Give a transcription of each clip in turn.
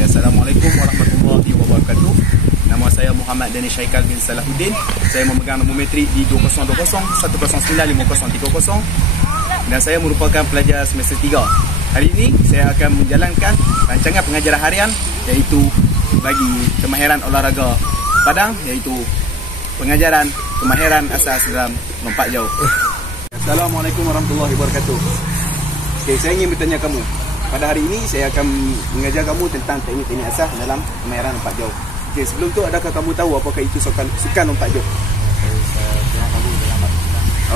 Okay, Assalamualaikum warahmatullahi wabarakatuh. Nama saya Muhammad Danish Haikal bin Salahuddin. Saya memegang nombor metrik di 2020-109-5030 dan saya merupakan pelajar semester 3. Hari ini saya akan menjalankan rancangan pengajaran harian iaitu bagi kemahiran olahraga padang, iaitu pengajaran kemahiran asas dalam lompat jauh. Assalamualaikum warahmatullahi wabarakatuh. Okay, saya ingin bertanya kamu. Pada hari ini saya akan mengajar kamu tentang teknik-teknik asas dalam kemahiran lompat jauh. Okay, sebelum tu adakah kamu tahu apakah itu sukan lompat jauh?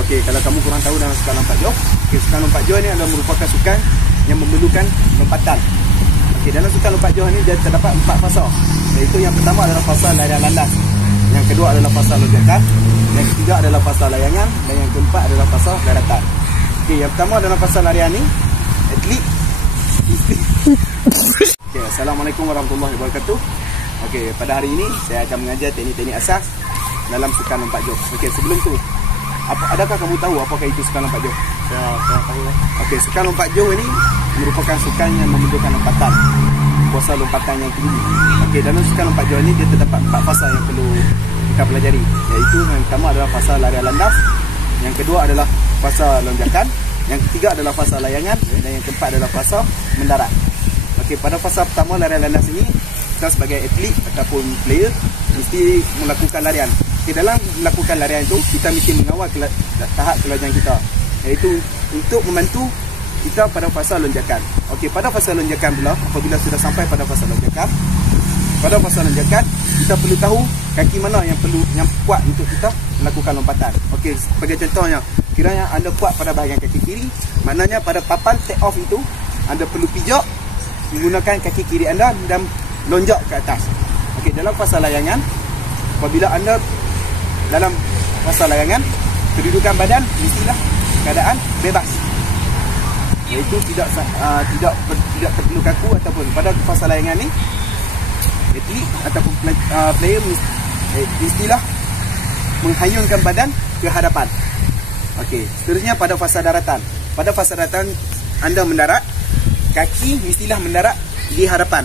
Okey, kalau kamu kurang tahu dalam sukan lompat jauh, sukan lompat jauh ini adalah merupakan sukan yang memerlukan lompatan. Okey, dalam sukan lompat jauh ini dia terdapat 4 fasa. Iaitu yang pertama adalah fasa larian landas. Yang kedua adalah fasa lonjakan, yang ketiga adalah fasa layangan dan yang keempat adalah fasa daratan. Okey, yang pertama dalam fasa larian ni, atlet Okay, Assalamualaikum warahmatullahi wabarakatuh. Okey, pada hari ini saya akan mengajar teknik-teknik asas dalam sukan lompat jauh. Okey, sebelum tu, adakah kamu tahu apakah itu sukan lompat jauh? Saya tahu. Okey, sukan lompat jauh ini merupakan sukan yang memerlukan lompatan, kuasa lompatan yang tinggi. Okey, dalam sukan lompat jauh ini dia terdapat 4 fasa yang perlu kita pelajari, iaitu yang pertama adalah fasa larian landas, yang kedua adalah fasa lonjakan, yang ketiga adalah fasa layangan dan yang keempat adalah fasa mendarat. Okey, pada fasa pertama larian landas ini, kita sebagai atlet ataupun player mesti melakukan larian. Okey, dalam melakukan larian itu kita mesti mengawal tahap kelajuan kita, iaitu untuk membantu kita pada fasa lonjakan. Okey, pada fasa lonjakan pula, apabila sudah sampai pada fasa lonjakan, kita perlu tahu kaki mana yang kuat untuk kita melakukan lompatan. Okey, sebagai contohnya, kiranya anda kuat pada bahagian kaki kiri, maknanya pada papan take off itu anda perlu pijak menggunakan kaki kiri anda dan lonjak ke atas. Okey, dalam fasa layangan, apabila anda dalam fasa layangan, kedudukan badan mestilah keadaan bebas, iaitu tidak perlu kaku. Ataupun pada fasa layangan ni, atlet ataupun player mestilah menghayunkan badan ke hadapan. Okey, seterusnya pada fasa daratan. Pada fasa daratan anda mendarat, kaki mestilah mendarat di hadapan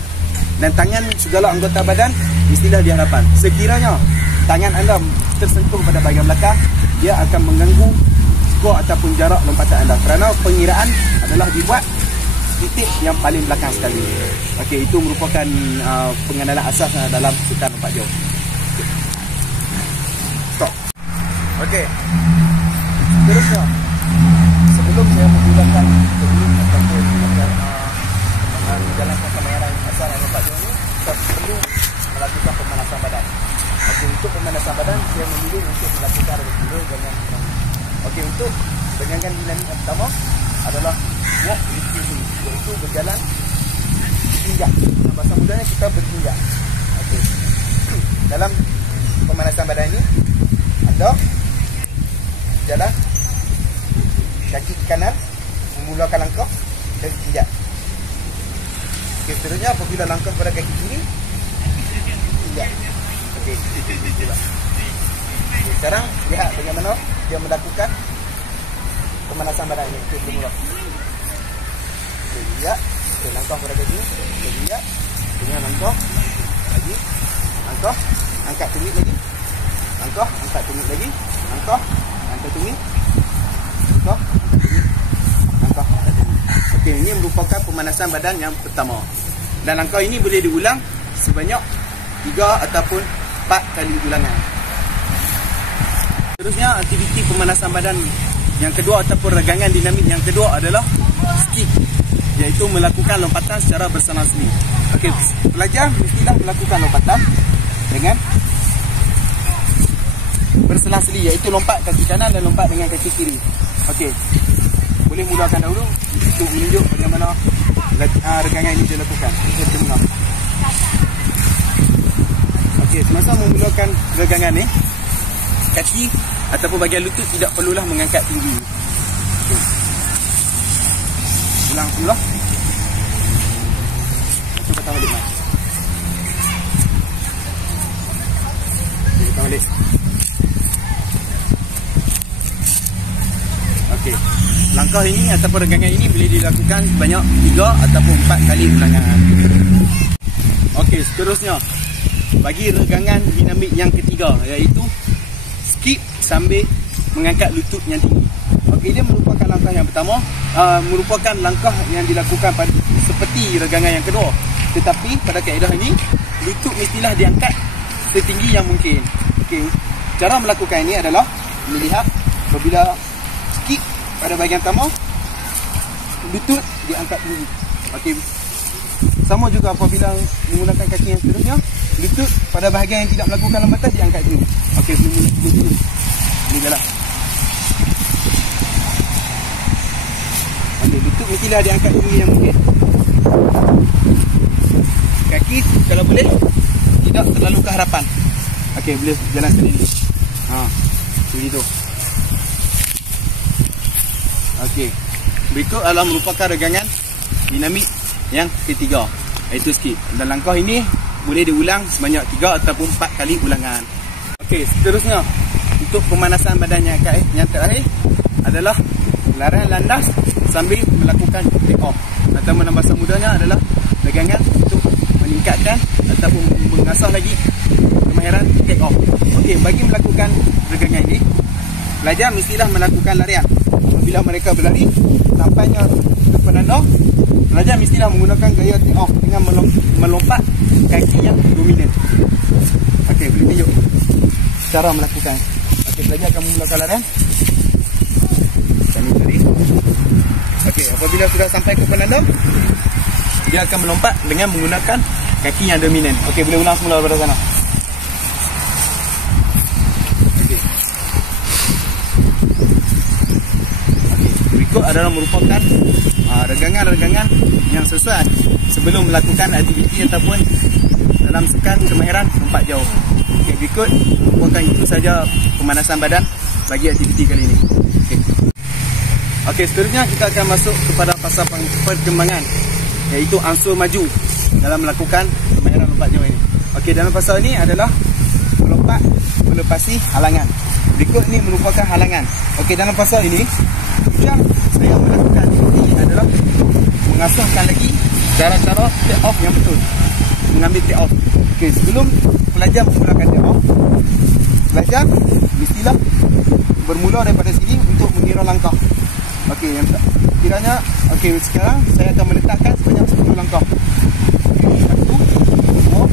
dan tangan segala anggota badan mestilah di hadapan. Sekiranya tangan anda tersentuh pada bahagian belakang, dia akan mengganggu skor ataupun jarak lompatan anda, kerana pengiraan adalah dibuat titik yang paling belakang sekali. Okey, itu merupakan pengenalan asas dalam sukan lompat jauh. Stop. Okey. Terusnya, sebelum saya menggunakan teknik ataupun menjalankan kemahiran asas dalam lompat jauh ini, kita perlu melakukan pemanasan badan. Okey, untuk pemanasan badan saya memilih untuk melakukan regular dengan dinamik. Okey, untuk dengan dinamik yang pertama adalah walk with feeling, iaitu berjalan bertinjak. Bahasa mudanya kita bertinjak. Okey. Dalam pemanasan badan ini, anda jalan kaki kanan, memulakan langkah dan tinjak. Okey, seterusnya apabila langkah pada kaki kiri, tinjak. Okey. Okay, sekarang lihat bagaimana dia melakukan pemanasan badan ini. Okey, bermula. Okey, tinjak. Okey, langkah pada kaki. Okey, tinjak. Dengan langkah lagi. Langkah, angkat tumit lagi. Langkah, angkat tumit lagi. Langkah, angkat tumit. Langkah, langkah, angkat tumit. Okey, ini merupakan pemanasan badan yang pertama. Dan langkah ini boleh diulang sebanyak 3 ataupun 4 kali ulangan. Seterusnya, aktiviti pemanasan badan yang kedua ataupun regangan dinamik yang kedua adalah skip, iaitu melakukan lompatan secara berselang-seli. Okey, pelajar mestilah melakukan lompatan dengan berselang-seli, iaitu lompat kaki kanan dan lompat dengan kaki kiri. Okey, boleh mulakan dahulu untuk menunjuk bagaimana regangan ini dilakukan. Kita mula. Okey, semasa memulakan regangan ni, kaki ataupun bahagian lutut tidak perlulah mengangkat tinggi. Okay. Ulang semula. Cuba patah balik, Mas. Okay, patah balik. Okey, langkah ini ataupun regangan ini boleh dilakukan sebanyak 3 ataupun 4 kali ulangan. Okey, seterusnya bagi regangan dinamik yang ketiga, iaitu skip sambil mengangkat lutut yang tinggi. Okey, dia merupakan langkah yang pertama, merupakan langkah yang dilakukan seperti regangan yang kedua. Tetapi pada kaedah ini, lutut mestilah diangkat setinggi yang mungkin. Okey, cara melakukan ini adalah melihat apabila skip pada bahagian pertama, lutut diangkat tinggi. Okey, sama juga apabila menggunakan kaki yang seterusnya, lutut pada bahagian yang tidak melakukan lambatan diangkat tinggi. Okey, dulu. Ini jalan. Okey, lutut mestilah diangkat tinggi yang mungkin. Kaki kalau boleh tidak terlalu ke hadapan. Okey, boleh jalan sendiri. Begitu. Okey. Berikut adalah merupakan regangan dinamik yang ketiga, iaitu skip. Dan langkah ini boleh diulang sebanyak 3 ataupun 4 kali ulangan. Okey, seterusnya untuk pemanasan badan yang terakhir adalah larian landas sambil melakukan take off. Atau dalam bahasa mudanya adalah regangan untuk meningkatkan ataupun mengasah lagi kemahiran take off. Okey, bagi melakukan regangan ini, pelajar mestilah melakukan larian. Bila mereka berlari sampainya ke penanda, pelajar mestilah menggunakan gaya take off dengan melompat kaki yang dominan. Okey, boleh tunjuk cara melakukan. Okey, pelajar akan memulakan larian. Kami lari. Okey, apabila sudah sampai ke penanda, dia akan melompat dengan menggunakan kaki yang dominan. Okey, boleh ulang semula daripada sana. Berikut adalah merupakan regangan-regangan yang sesuai sebelum melakukan aktiviti ataupun dalam sukan kemahiran lompat jauh. Okey, berikut merupakan itu saja pemanasan badan bagi aktiviti kali ini. Okey, seterusnya kita akan masuk kepada fasa perkembangan, iaitu ansur maju dalam melakukan kemahiran lompat jauh ini. Okey, dalam fasa ini adalah melompat melepasi halangan. Berikut ini merupakan halangan. Okey, dalam fasa ini yang saya melakukan ini adalah mengasahkan lagi cara-cara take off yang betul, mengambil take off. Okey, sebelum pelajar memulakan take off, pelajar mestilah bermula daripada sini untuk mengira langkah. Okey, yang kiranya sekarang saya akan meletakkan sebanyak 10 langkah. Okey, 1 2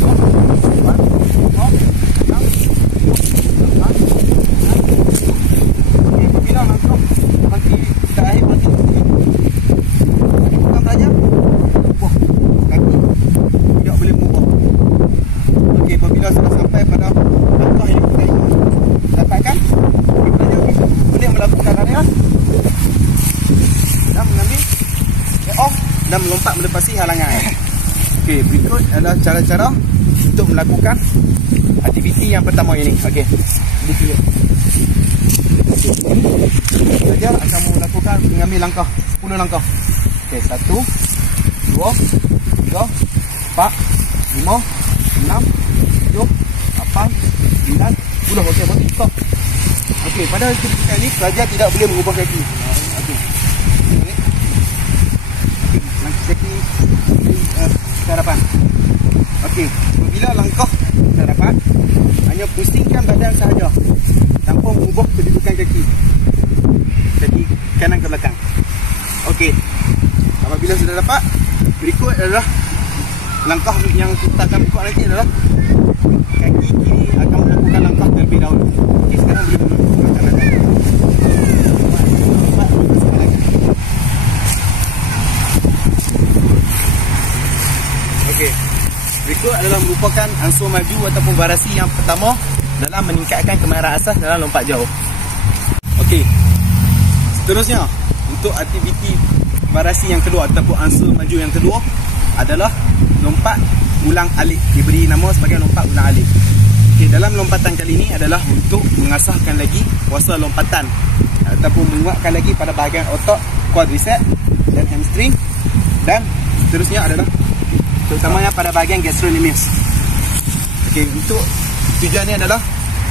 3 4 5 6 7 8 9. Bila langkah nanti kita akhir nanti bukan belajar kaki tidak boleh mengubah. Okey, apabila sudah sampai pada langkah yang kita dapatkan, pelajar boleh melakukan larian dan mengambil take off dan melompat melepasi halangan. Okey, berikut adalah cara-cara untuk melakukan aktiviti yang pertama ini. Okey, pelajar akan melakukan mengambil langkah 10 langkah. Okey, 1 2 3 4 5 6 7 8 9 10. Okey, berhenti, stop. Okey, pada ketika ini pelajar tidak boleh mengubah kaki. Okey, langkah kaki ke hadapan. Okey, apabila langkah ke hadapan, hanya pusingkan badan sahaja tanpa mengubah kedudukan kaki kanan ke belakang. Okey, apabila sudah dapat, berikut adalah langkah yang kita akan buat nanti adalah kaki kiri akan melakukan langkah terlebih dahulu. Okey, sekarang boleh melakukan langkah. Okey, berikut adalah merupakan ansur maju ataupun variasi yang pertama dalam meningkatkan kemahiran asas dalam lompat jauh. Okey, seterusnya untuk aktiviti variasi yang kedua ataupun ansur maju yang kedua adalah lompat ulang alik, diberi nama sebagai lompat ulang alik. Okey, dalam lompatan kali ini adalah untuk mengasahkan lagi kuasa lompatan ataupun menguatkan lagi pada bahagian otot quadricep dan hamstring, dan seterusnya adalah terutamanya pada bahagian gastrocnemius. Okey, untuk tujuannya adalah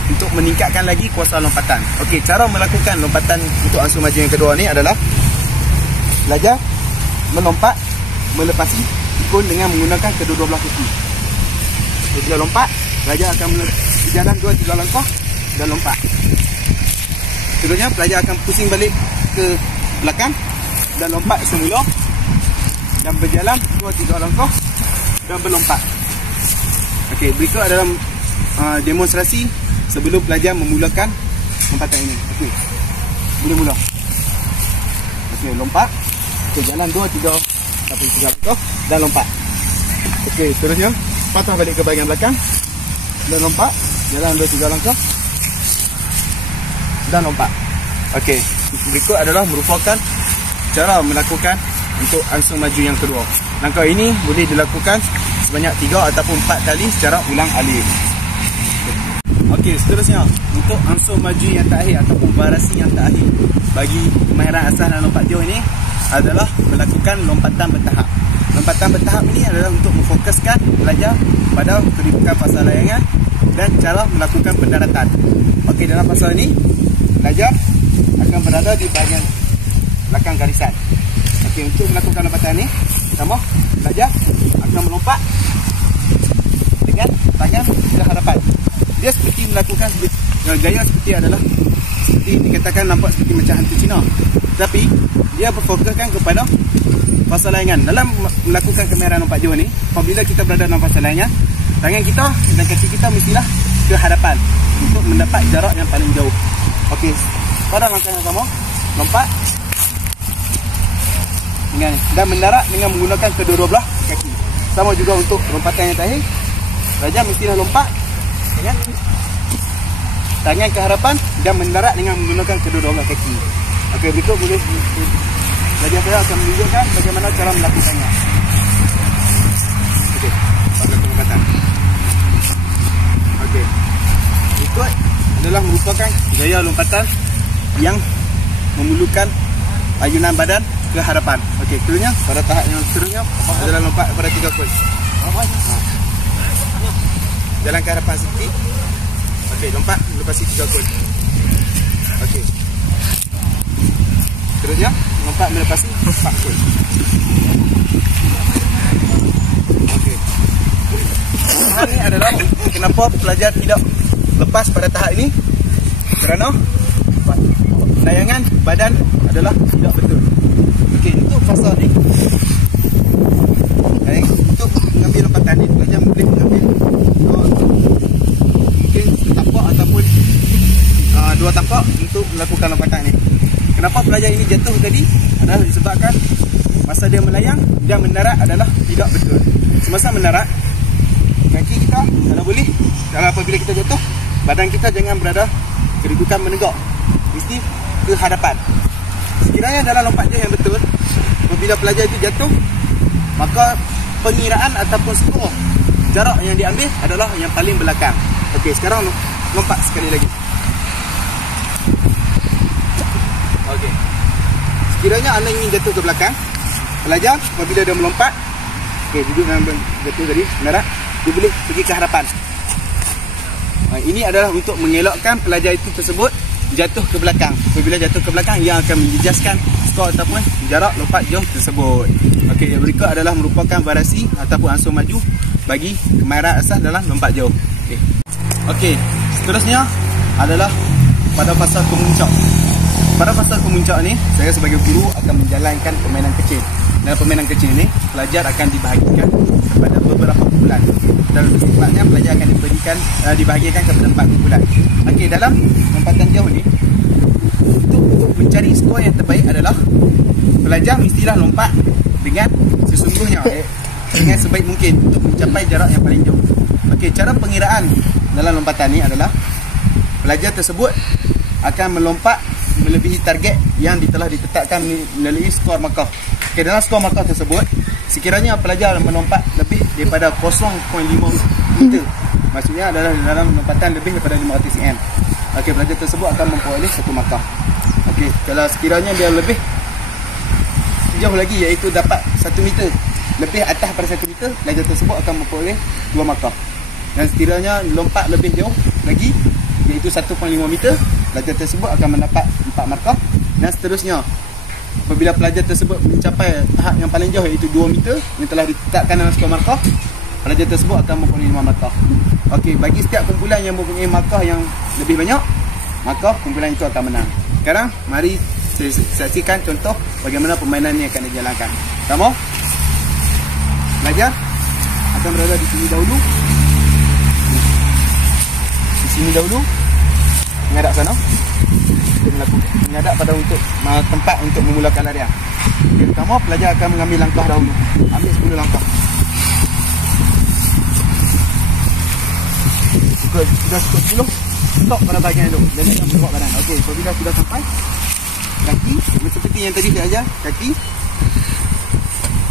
untuk meningkatkan lagi kuasa lompatan. Okey, cara melakukan lompatan untuk ansur maju yang kedua ni adalah belajar melompat melepasi tekun dengan menggunakan kedua-dua belah kaki. Bila lompat, pelajar akan berjalan 2-3 langkah dan lompat. Seterusnya pelajar akan pusing balik ke belakang dan lompat semula dan berjalan 2-3 langkah dan berlompat. Okey, berikut adalah demonstrasi sebelum pelajar memulakan lompatan ini. Okey, boleh mula. Okey, lompat. Okey, jalan 2-3 sampai 3 langkah dan lompat. Okey, seterusnya patah balik ke bahagian belakang dan lompat, jalan 2-3 langkah dan lompat. Okey, berikut adalah merupakan cara melakukan untuk ansur maju yang kedua. Langkah ini boleh dilakukan sebanyak 3 ataupun 4 kali secara ulang-alik. Okey, seterusnya untuk ansur maju yang terakhir ataupun variasi yang terakhir bagi kemahiran asas dan lompat jauh ini adalah melakukan lompatan bertahap. Lompatan bertahap ini adalah untuk memfokuskan pelajar pada kedudukan fasa layangan dan cara melakukan pendaratan. Okey, dalam fasa ini pelajar akan berada di bahagian belakang garisan. Okey, untuk melakukan lompatan ini, pertama pelajar akan melompat dengan tangan ke hadapan. Dia seperti melakukan gaya seperti adalah seperti dikatakan nampak seperti macam hantu Cina. Tetapi dia berfokuskan kepada fasa layangan. Dalam melakukan kemahiran lompat jauh ni, apabila kita berada dalam fasa layangan, tangan kita dan kaki kita mestilah ke hadapan untuk mendapat jarak yang paling jauh. Okey, pada langkah yang pertama, lompat dan mendarat dengan menggunakan kedua-dua belah kaki. Sama juga untuk lompatan yang terakhir, pelajar mestilah lompat dengan tangan ke hadapan dan mendarat dengan menggunakan kedua-dua belah kaki. Okey, berikut boleh pelajar saya akan menunjukkan bagaimana cara melakukannya. Okey, pada lompatan. Okey, berikut adalah merupakan gaya lompatan yang memerlukan ayunan badan ke hadapan. Okey, seterusnya pada tahap yang seterusnya adalah lompat pada 3 kul. Jalan ke hadapan sikit. Okey, lompat melepasi 3 kul. Okey. Seterusnya lompat melepasi 4 kul. Okey. Hal ini adalah kenapa pelajar tidak lepas pada tahap ini, kerana layangan badan adalah tidak betul. Okey, untuk fasa ni, untuk mengambil lompatan ni, pelajar boleh mengambil mungkin setapak ataupun 2 tapak untuk melakukan lompatan ni. Kenapa pelajar ini jatuh tadi adalah disebabkan masa dia melayang dan mendarat adalah tidak betul. Semasa mendarat, kaki kita kalau boleh, kalau apabila kita jatuh, badan kita jangan berada kedudukan menegak, mesti ke hadapan. Sekiranya dalam lompat jauh yang betul, apabila pelajar itu jatuh, maka pengiraan ataupun skor jarak yang diambil adalah yang paling belakang. Okey, sekarang lompat sekali lagi. Okey, sekiranya anda ingin jatuh ke belakang, pelajar apabila dia melompat, okey, duduk dalam jatuh tadi, mendarat, dia boleh pergi ke hadapan. Ini adalah untuk mengelakkan pelajar itu tersebut jatuh ke belakang. Apabila jatuh ke belakang, ia akan menjejaskan skor ataupun jarak lompat jauh tersebut. Okey, yang berikut adalah merupakan variasi ataupun ansur maju bagi kemahiran asas dalam lompat jauh. Okey. Okey, seterusnya adalah pada fasa kemuncak. Pada fasa kemuncak ni, saya sebagai guru akan menjalankan permainan kecil. Dalam permainan kecil ni, pelajar akan dibahagikan kepada beberapa kumpulan. Dan sepatutnya pelajar akan dibahagikan kepada 4 kumpulan. Okey, dalam lompatan jauh ni, untuk mencari skor yang terbaik adalah pelajar mestilah lompat dengan sesungguhnya, dengan sebaik mungkin untuk mencapai jarak yang paling jauh. Okey, cara pengiraan dalam lompatan ni adalah pelajar tersebut akan melompat melebihi target yang telah ditetapkan melalui skor markah. Okey, dalam skor markah tersebut, sekiranya pelajar melompat lebih daripada 0.5 meter, maksudnya adalah dalam lompatan lebih daripada 500 cm, okey, pelajar tersebut akan memperoleh 1 markah. Okey, kalau sekiranya dia lebih jauh lagi, iaitu dapat 1 meter, lebih atas pada 1 meter, pelajar tersebut akan memperoleh 2 markah. Dan sekiranya lompat lebih jauh lagi, iaitu 1.5 meter, pelajar tersebut akan mendapat 4 markah. Dan seterusnya, apabila pelajar tersebut mencapai tahap yang paling jauh iaitu 2 meter yang telah ditetapkan dalam skor markah, pelajar tersebut akan mempunyai 5 markah. Okey, bagi setiap kumpulan yang mempunyai markah yang lebih banyak, maka kumpulan itu akan menang. Sekarang mari saksikan contoh bagaimana permainan ini akan dijalankan. Pertama, pelajar akan berada di sini dahulu. Di sini dahulu, menghadap sana. Menghadap pada untuk tempat untuk memulakan larian. Okey, pertama pelajar akan mengambil langkah dahulu. Ambil 10 langkah. Sudah cukup 10, stop pada bahagian itu. Dan akan bergerak badan. Okey, apabila sudah sampai, kaki seperti yang tadi saya ajar, kaki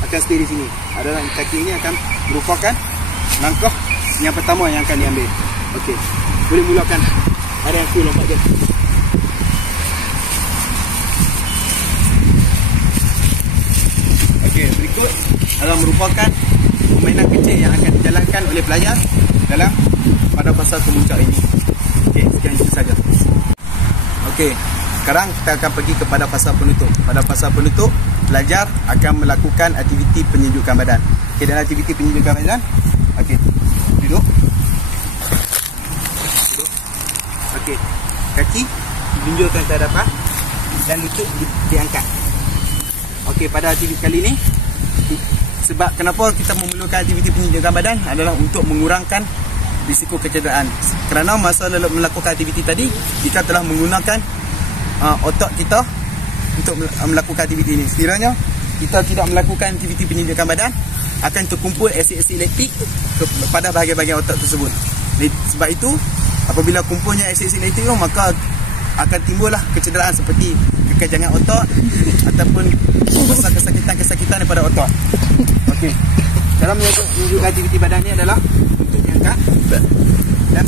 akan stay di sini. Adalah kaki ini akan merupakan langkah yang pertama yang akan diambil. Okey, boleh mulakan larian full lompat je. Okey, berikut adalah merupakan permainan kecil yang akan dijalankan oleh pelajar dalam pada fasa kemuncak ini. Okey, sekian itu saja. Okey, sekarang kita akan pergi kepada fasa penutup. Pada fasa penutup, pelajar akan melakukan aktiviti penyejukan badan. Okey, dalam aktiviti penyejukan badan, okey, duduk. Duduk. Okey, kaki dijunjulkan ke hadapan dan lutut diangkat. Okey, pada aktiviti kali ini, sebab kenapa kita memerlukan aktiviti penyejukan badan adalah untuk mengurangkan risiko kecederaan. Kerana masa melakukan aktiviti tadi, kita telah menggunakan otak kita untuk melakukan aktiviti ini. Sekiranya kita tidak melakukan aktiviti penyejukan badan, akan terkumpul asid-asid laktik pada bahagian-bahagian otak tersebut. Sebab itu, apabila kumpulnya asid-asid laktik itu, maka akan timbullah kecederaan seperti kekejangan otak ataupun kesakitan daripada otak. Okey, cara menunjukkan aktiviti badan ini adalah untuk diangkat dan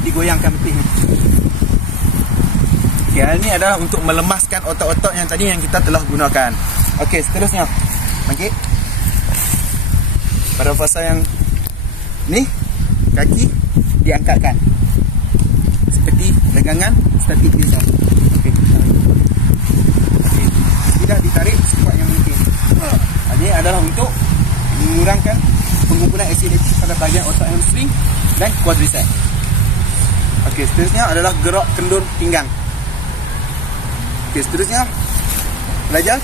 digoyangkan betik ini. Okey, hal ini adalah untuk melemaskan otak-otak yang tadi yang kita telah gunakan. Okey, seterusnya bangkit. Pada fasa yang ni, kaki diangkatkan seperti legangan statik biasa. Okey, tidak ditarik sekuat yang mungkin. Ini adalah untuk mengurangkan pengumpulan asid laktik pada bahagian otak hamstring dan quadriceps. Okey, seterusnya adalah gerak kendur pinggang. Okey, seterusnya pelajar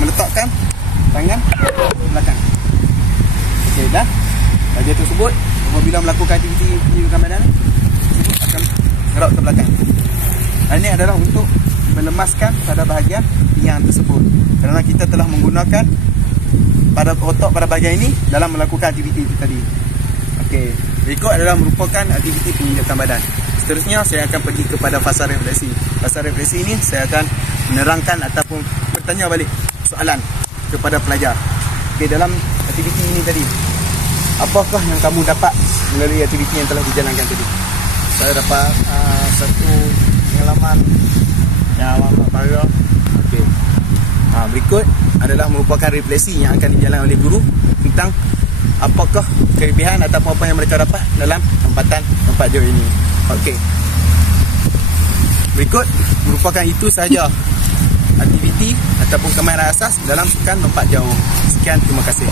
meletakkan tangan belakang. Okey, dah. Pelajar tersebut apabila melakukan aktiviti penyejukan badan tersebut akan gerak ke belakang. Hal ini adalah untuk melemaskan pada bahagian pinggang tersebut. Kerana kita telah menggunakan pada otak pada bahagian ini dalam melakukan aktiviti itu tadi. Okey, berikut adalah merupakan aktiviti penyejukan badan. Seterusnya saya akan pergi kepada fasa refleksi. Fasa refleksi ini saya akan menerangkan ataupun bertanya balik soalan kepada pelajar. Okey, dalam aktiviti ini tadi, apakah yang kamu dapat melalui aktiviti yang telah dijalankan tadi? Saya dapat satu pengalaman yang amat bahagia. Okey. Berikut adalah merupakan refleksi yang akan dijalankan oleh guru tentang apakah kelebihan ataupun apa yang mereka dapat dalam tempatan tempat jauh ini. Okey. Berikut merupakan itu sahaja aktiviti ataupun kemahiran asas dalam sukan lompat jauh. Sekian, terima kasih.